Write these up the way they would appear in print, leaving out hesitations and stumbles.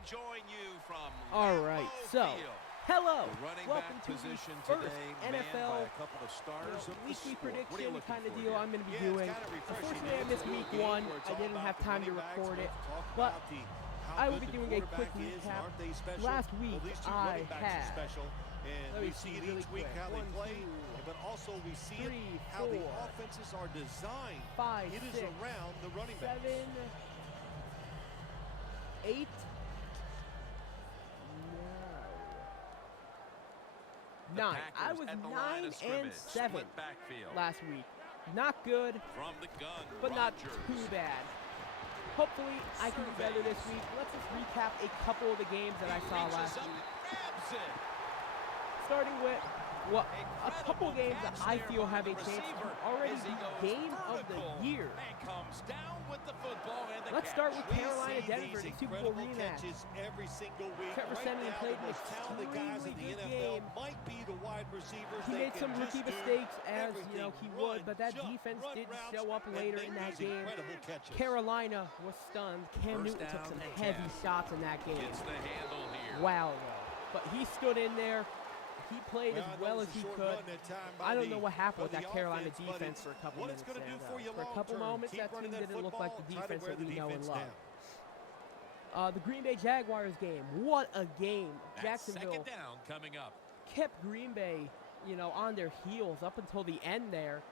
we join you from All right, Lambeau so Field. hello, The running welcome back to position the first today manned by NFL a couple of stars of the weekly sport. What are you prediction looking kind of for deal here? I'm going to be Yeah, it's doing. kinda refreshing Unfortunately, I to missed do a week game one. where it's I all didn't about have the time to running backs. record it, Let's talk but about how I will good be the doing a quick quarterback is, and recap. aren't they special? Last Well, week, these two I running backs had, are special, and let we me see see really each week quick, how they 1, play, 2, but also we see 3, how the 4, offenses are designed. 5, It is 6, around the running backs. 7, 8, 9. I was 9 and 7 last week. Not good, From the gun, but not Rodgers. too bad. Hopefully, I can do better this week. Let's just recap a couple of the games that I saw Reaches last up week. and grabs it. Starting with a couple Incredible games that catch I there feel by have the a chance to receiver already as he be goes game of vertical the year. And comes down with the football and the Let's catch. start with We Carolina see Denver, these the Super Bowl incredible rematch. catches every single week. Trevor Right Siemian now, played the an most talented guys in the extremely good NFL game. might be the wide receivers. He They made can some rookie just do mistakes, as everything. you know he Run, would, but that jump, defense run didn't routes, show up and later make in that these game. incredible catches. Carolina was stunned. Cam First Newton took down some and heavy 10. shots in that game. Gets the handle here. Wow, though. But he stood in there. He played Well, I as know well it's as a he short could. run that time by I don't the- know what happened with by that the Carolina offense, but defense it's for a couple what minutes it's gonna there, do for though. you For a couple long-term. moments, Keep that running team that didn't look like the football, try to defense wear that the we know and defense love. down. The Green Bay Jaguars game. What a game. That's Jacksonville second down coming up. kept Green Bay, on their heels up until the end there.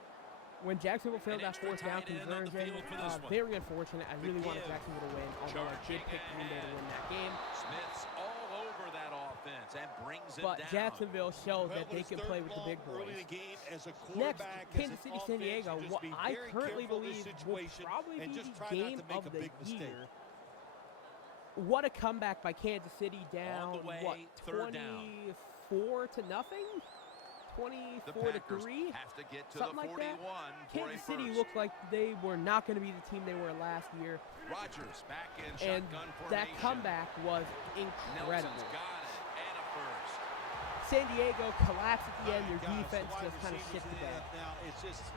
When Jacksonville failed An that extra fourth down tight end on the conversion, field for this one. very unfortunate. I really wanted give. Jacksonville to win, although I did Charging pick Green Bay to win that game. Smith's all over that offense and brings it But down. Jacksonville showed Well, that they it's can third play with the long big early in boys. the game as a Next, quarterback, as Kansas an City, San offense, Diego, you just what be I very currently careful of this believe will situation probably and be just the try not game to make of a the big mistake. year. What a comeback by Kansas City, down, On the way, third down. 24 to nothing? The 24 to Packers 3? have to get to Something the like 41 that. for a Kansas City first. looked like they were not going to be the team they were last year, Rodgers back in and shotgun formation. that comeback was incredible. Nelson's got it, and a first. San Diego collapsed at the end. Their Gosh, defense the wide just kind of receivers shit the in bed. Now,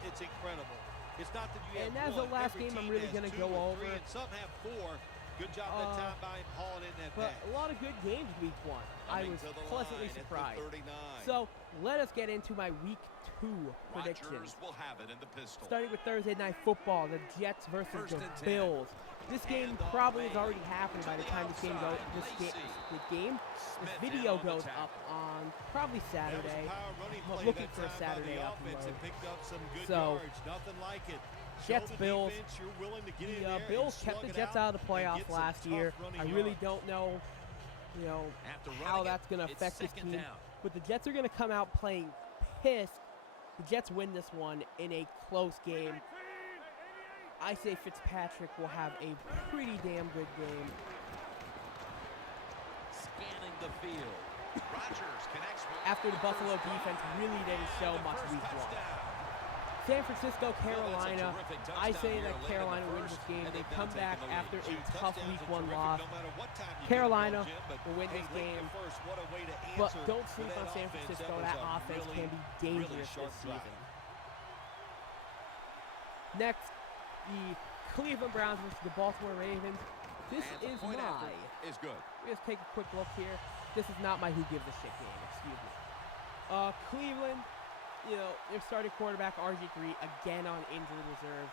it's incredible. It's not that you have And that's the one. last Every game I'm team really has gonna 2 go or 3, over. and some have 4. Good job that time by him hauling in that But back. a lot of good games week one. I Coming was to the pleasantly line at the surprised. 39. So let us get into my week 2 predictions. Rodgers will have it in the pistol. Starting with Thursday Night Football, the Jets versus First the and 10. Bills. This game And the probably is fade already happening by the to time the this game goes. outside. This Lacy. Smith video in on the goes tackle. up on probably That was a Saturday. power running I'm play looking that for a time by Saturday the upload. offense. It picked up some good So, yards. Nothing like it. Jets, Show the Bills. defense you're willing to get in The there and Bills slug kept the it Jets out out of the and playoffs get some last tough year. running I really yards. don't know, After how running that's it, going to it's affect this second team. down. But the Jets are going to come out playing pissed. The Jets win this one in a close game. I say Fitzpatrick will have a pretty damn good game. Scanning the field. Rodgers connects with After the the Buffalo first down. defense really didn't show And the much first week one. touchdown. San Francisco, Carolina. terrific touchdown I say here that late in the Carolina wins first, this game. and They they've now come taken back the lead. after a Two tough touchdowns week are one terrific loss. no matter what time you Carolina get the ball, Jim, but will win hey, this late in game. the first, what a way to But answer don't for sleep that on San offense. Francisco. was That a offense really, can be really dangerous sharp this drive. season. Next, the Cleveland Browns versus the Baltimore Ravens. This And the is point my. after is good. Let's take a quick look here. This is not my who gives a shit game. Excuse me. Cleveland, their starting quarterback RG3 again on injured reserve.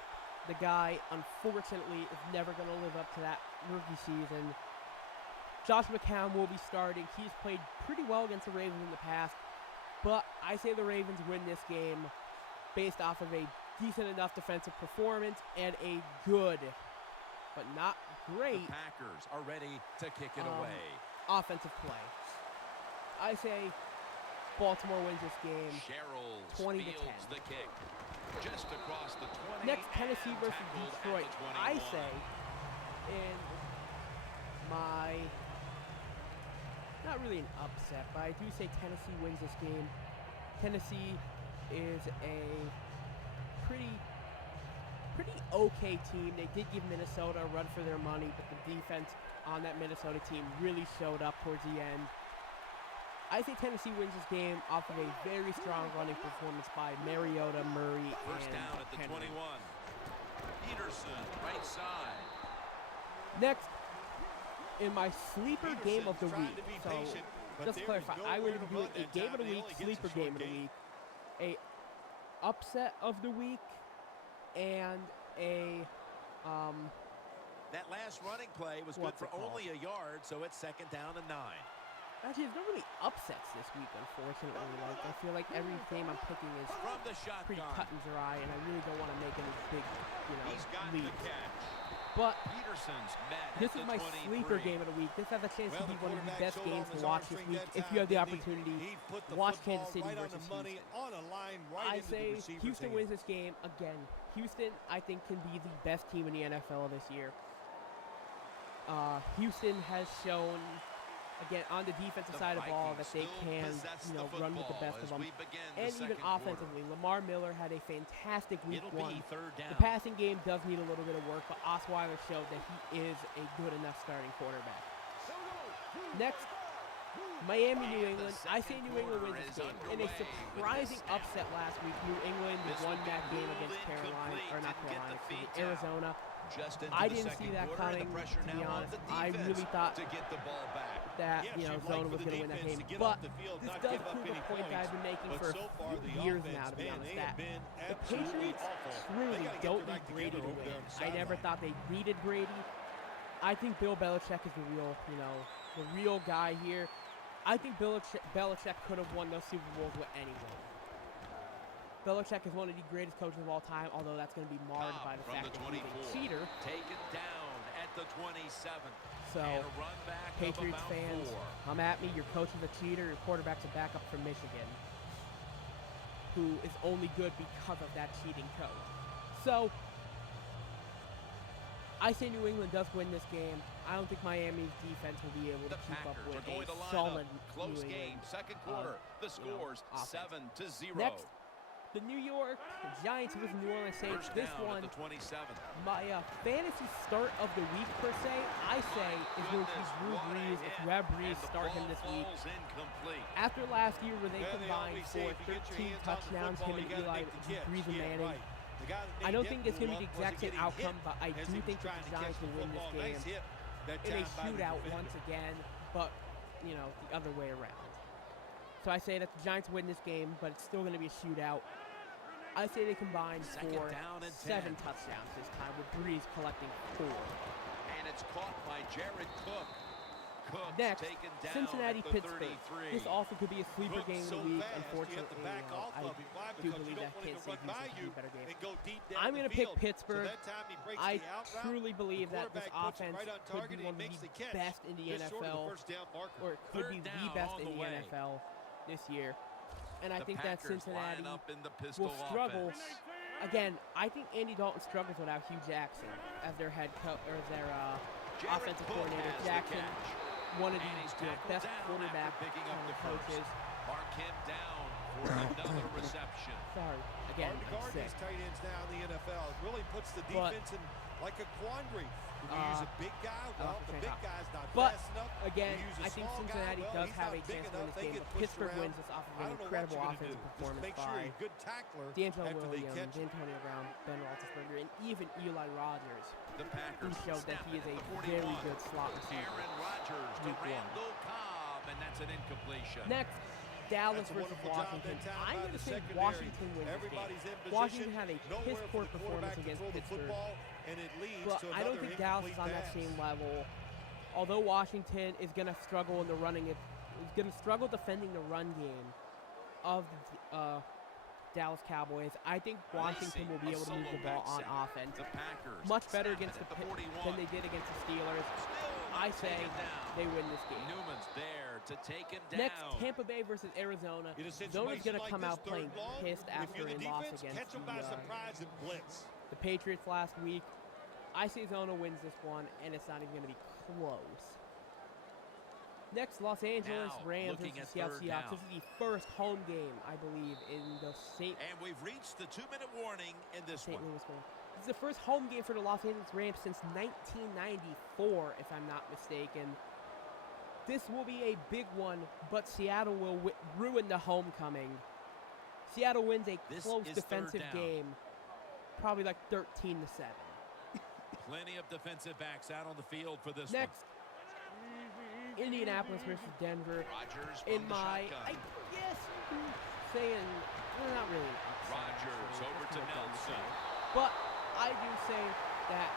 The guy, unfortunately, is never going to live up to that rookie season. Josh McCown will be starting. He's played pretty well against the Ravens in the past, but I say the Ravens win this game based off of a decent enough defensive performance and a good, but not great, The Packers are ready to kick it away. offensive play. I say Baltimore wins this game. Sherrill 20 to fields 10. the kick. Just across the 20. Next, Tennessee and versus tackled at Detroit. the 21. I say in my, not really an upset, but I do say Tennessee wins this game. Tennessee is a pretty okay team. They did give Minnesota a run for their money, but the defense on that Minnesota team really showed up towards the end. I say Tennessee wins this game off of a very strong running performance by Mariota, Murray, First and down at the Henry. 21. Peterson, right side. Next, in my sleeper game of the Peterson's trying week. to be So patient, but just to there is clarify, I nowhere would to be doing run a that game time, of the and they week, only get sleeper a short game of the gain. week, a upset of the week, and a That last running play was good What's for it called? only a yard, so it's 2nd down and 9. actually, there's not really upsets this week, unfortunately. Like, I feel like every game I'm picking is From the pretty shotgun, cut and dry, and I really don't want to make any big, he's gotten the leads. catch. But Peterson's met this at is the my 23. sleeper game of the week. This has a chance Well, to be the one of the quarterback best showed games off to his watch arm this strength week that if time, you have the didn't he? opportunity. He put the Watch football Kansas City right on versus the money, Houston. on a line right I into the say receiver's Houston hand. wins this game again. Houston, I think, can be the best team in the NFL this year. Houston has shown, again, on the defensive The side of the ball, that Vikings they can, still possess the run with the football best of as them. we begin the And even second quarter. offensively, Lamar Miller had a fantastic week It'll one. be 3rd down. The passing game does need a little bit of work, but Osweiler showed that he is a good enough starting quarterback. Next, Miami, New And the England. I say second New England quarter wins is this game. In a underway with surprising this snap. upset last week, New England This won will be that game ruled against Carolina, incomplete. or not Didn't get Carolina, the excuse me, feet out. Arizona. Just into I the didn't second see that quarter, coming, and the pressure to be now on honest. the I defense really thought to get the ball back. that, Yes, Zona you'd like for was the going to win that defense game. to get But off the field, this not does give up prove a any point that I've points. been making But for so far, the years offense, now, to be man, honest, they that have been the absolutely Patriots awful. They truly gotta get don't their need act Brady together to over there win. on the I never sideline. thought they needed Brady. I think Bill Belichick is the real guy here. I think Belichick could have won those Super Bowls with anyone. Belichick is one of the greatest coaches of all time, although that's going to be marred Cobb by the from fact the that he's a 24. cheater. Taken down at the 27. So, And a run back of Patriots about fans, 4. come at me. Your coach is a cheater. Your quarterback's a backup from Michigan, who is only good because of that cheating coach. So, I say New England does win this game. I don't think Miami's defense will be able to The keep up Packers with are going to a line solid up. Close New game, England. second quarter. The scores offense. 7-0. Next, the New York Giants with New Orleans Saints. First This down one, at the 27. my fantasy start of the week per se, I say is going to be Drew Brees. If you have Brees, start him this week. Incomplete. After last year where they Well, combined always say for if you get your 13 hands on the touchdowns, football, him you and gotta Eli, make the catch. Brees and Yeah, Manning. right. The guy that I made don't that think it's going to move be the up exact wasn't same getting outcome, hit but I as do he was think that trying the to catch Giants the will win this football. Nice game hit that in a time by the shootout defender. once again, but, the other way around. So I say that the Giants win this game, but it's still going to be a shootout. I say they combine Second for down and 7 10. touchdowns this time, with Brees collecting 4. And it's caught by Jared Cook. Cook Next, taken down Cincinnati, at the Pittsburgh. 33. This also could be a sleeper Cook's game of so the week. fast, you have to Unfortunately, back off I of him. Why? do Because you believe don't that want him Kansas to City run by Houston could you be a better game. and go deep down I'm the going to pick field. Pittsburgh. So that time he breaks I the out route, truly believe the that this quarterback puts it offense right on could target be and one of makes the the catch. best in the Just short of the NFL, first down marker. or it could Third be the down best on in the the way. NFL this year. And I The think that Packers Cincinnati line up in the pistol will struggle. offense. Again, I think Andy Dalton struggles without Hugh Jackson as their head coach or as their Jared offensive Cook coordinator. has the Jackson, catch. one of And the he's tackled best down quarterback after picking up the coaches. first. Mark him down for another reception. Sorry, again, Hard to I'm guard sick. these tight ends now in the NFL. It really puts the But- defense in like a quandary. Do we use a big guy? Well, off the the same big time. guy's not But, fast enough. Again, We use a I think small Cincinnati guy. Well, does he's have not a big chance to win enough. this They game, get but pushed Pittsburgh around. wins this off of I an don't know what incredible you're gonna do. offensive Just performance make sure by you're a good tackler D'Angelo after they Williams, catch you. Antonio Brown, Ben Roethlisberger, and even Eli Rogers, The who Packers showed that snap he it is at a the very 41. good slot receiver. Aaron Rodgers to Week one. Randall Cobb, and that's an incompletion. Next, Dallas That's a versus wonderful job Washington. that time I'm by going the to say secondary. Washington wins this Everybody's game. in position. Washington had a Nowhere piss for poor the performance quarterback to against throw the Pittsburgh. football, and it leads But to I don't another think Dallas is incomplete on that pass. same level. Although Washington is going to struggle in the running, is going to struggle defending the run game of the Dallas Cowboys. I think Washington will be able to move the ball on offense The Packers much better snap it against at the the Pit 41. than they did against the Steelers. Still I not say taken down. they win this game. Newman's there to take him down. Next, Tampa Bay versus Arizona. In a Arizona's situation going to like come this, out playing third long, pissed if after you're a the loss defense, against catch them by surprise and blitz. the Patriots last week. I say Arizona wins this one, and it's not even going to be close. Next, Los Angeles Now, Rams looking versus at Seattle third Seahawks. down. This is the first home game, I believe, in the St. And we've reached the 2-minute warning in this St. one. Louis game. This is the first home game for the Los Angeles Rams since 1994, if I'm not mistaken. This will be a big one, but Seattle will ruin the homecoming. Seattle wins a This close is third defensive down. game, probably like 13-7. Plenty of defensive backs out on the field for this Next, Indianapolis versus Denver. Rodgers In from the my, shotgun. I guess, saying, well, not really an upset. Rodgers actually, over that's to kinda dumb Nelson. say. But I do say that,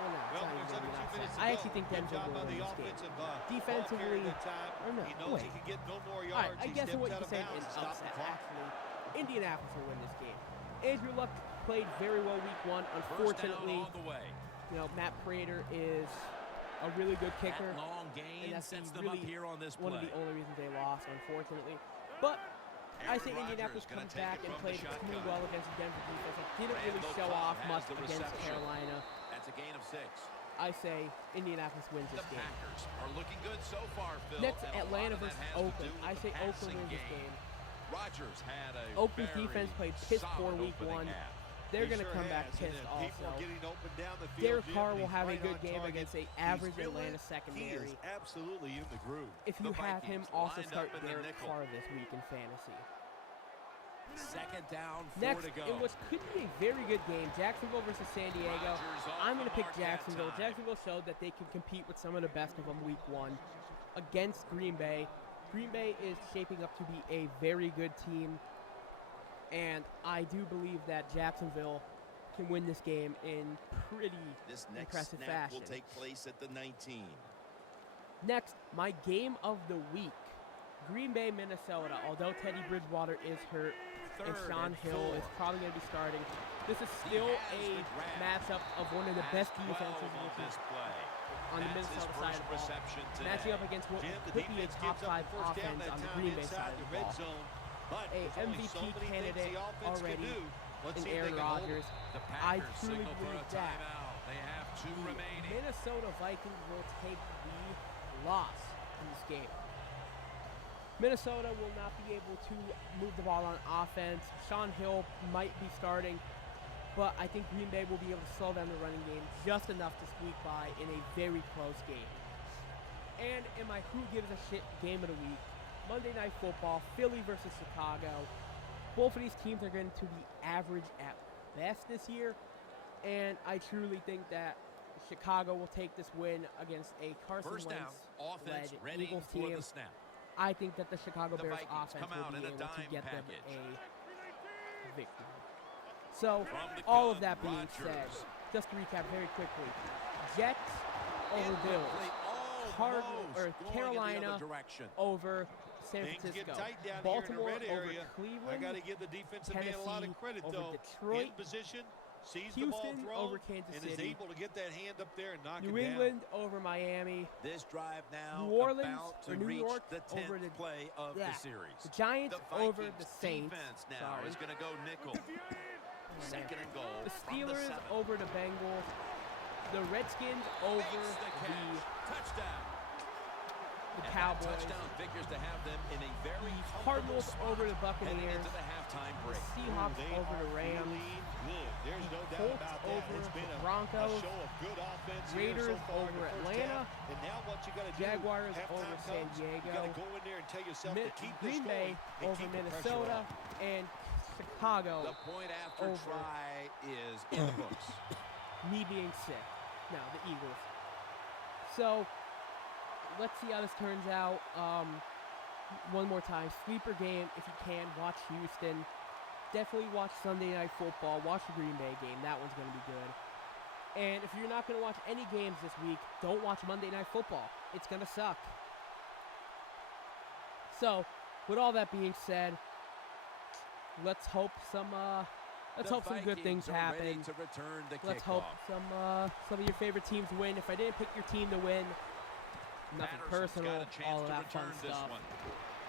well, no, it's Well, not there's even under an 2 upset. minutes to I go. actually think Good Denver job will by win the this game. offensive Defensively, ball carrier that time. or no, He knows wait. he can get no more All yards. right, I He guess steps what out you of say bounds is to stop the upset, clock. actually. Indianapolis will win this game. Andrew Luck played very well week 1. First down Unfortunately, on the way. Matt Prater is a really good kicker. That long And gain that's sets them really up here on this one of play. the only reasons they lost, unfortunately. But I Aaron say Rodgers Indianapolis gonna comes take back it and from played the extremely shotgun. well against the Denver defense. That didn't really Randall show Cobb off has much the against reception. Carolina. That's a gain of 6. I say Indianapolis wins The this game. Packers are looking good so far, Phil. Next, and a lot Atlanta of that versus has to do Oakland. with I the say Oakland passing wins this game. Rodgers had a Oakland's very defense played piss poor solid week opening 1. half. They're He going to sure come back has, pissed and also. people are getting open down the field. Derek Jim, Carr and will he's have a right good on game target. against a He's average feeling Atlanta it. He secondary. is absolutely in the groove. If you The have him Vikings also lined start up in the Derek nickel. Carr this week in fantasy. Second down, 4 Next, to go. in what could be a very good game, Jacksonville versus San Diego. Rodgers off I'm going the to pick mark that Jacksonville. time. Jacksonville showed that they can compete with some of the best of them week 1 against Green Bay. Green Bay is shaping up to be a very good team, and I do believe that Jacksonville can win this game in pretty This next impressive snap fashion. will take place at the 19. Next, my game of the week. Green Bay, Minnesota. Although Teddy Bridgewater is hurt and Third Sean and Hill 4. is probably going to be starting, this is He still has a the grab. matchup of one of the Has best 12 defenses on in this play. on the That's his Minnesota side first of the ball. reception today. Matching up against what Jim, the could be a defense top gives up 5 the first down offense that on the time Green Bay inside side of the the red ball. zone. But A there's only MVP so many things candidate the offense can already do. Let's in see if Aaron they can hold Rodgers. it. The I Packers truly signal for a believe that timeout. They have 2 the remaining. Minnesota Vikings will take the loss in this game. Minnesota will not be able to move the ball on offense. Sean Hill might be starting, but I think Green Bay will be able to slow down the running game just enough to squeak by in a very close game. And in my Who Gives a Shit game of the week, Monday Night Football, Philly versus Chicago. Both of these teams are going to be average at best this year, and I truly think that Chicago will take this win against a Carson First down, offense Wentz-led ready Eagles for team. the snap. I think that the Chicago The Bears Vikings offense come out will in be a able to dime get them package. a victory. So, From the all of gun, that being Rodgers. said, just to recap very quickly, Jets over Bills, Cardinals or Carolina over San Things get Francisco, tight down Baltimore here in the red over area. I Cleveland, got to give the defensive man a lot of Tennessee credit, over though. Detroit, In position, sees the ball Houston thrown, over Kansas and is City, able to get that hand up there and knock New it down. England over Miami, This drive now New Orleans about to or New reach York the 10th over the play of yeah, the series. the Giants The over Vikings the Saints. defense now Sorry. is going to go nickel. Second and goal. The from Steelers 7. over the Bengals. The Redskins over Makes the catch. Touchdown. the And that Cowboys. touchdown figures to have them in a very The comfortable Cardinals spot over the heading Buccaneers. into the halftime break. Seahawks They over are the Rams. feeling good. There's no doubt Colts about that. over It's been the a Broncos. show of good offense here Raiders so far in over the first Atlanta. half. And now what you got to do, Jaguars halftime over San comes, Diego. You got to go in there and tell yourself to keep this Green going Bay and over keep the pressure Minnesota, on. and Chicago, The point after over. try is in the books. me being sick. No, the Eagles. So, let's see how this turns out. One more time, sleeper game, if you can, watch Houston. Definitely watch Sunday Night Football. Watch the Green Bay game. That one's going to be good. And if you're not going to watch any games this week, don't watch Monday Night Football. It's going to suck. So, with all that being said, let's hope some good things happen. To return the Let's kickoff. hope some of your favorite teams win. If I didn't pick your team to win, nothing Patterson's personal, got a chance all of to that fun return this stuff. one.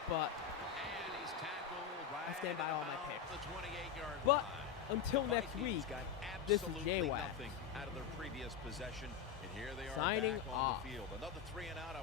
But And he's tackled right I stand by at all my about picks. the 28-yard But line. until The next Vikings week, got this is absolutely J-Wax nothing out of their previous possession, and here they are signing back on off. the field. Another 3 and out.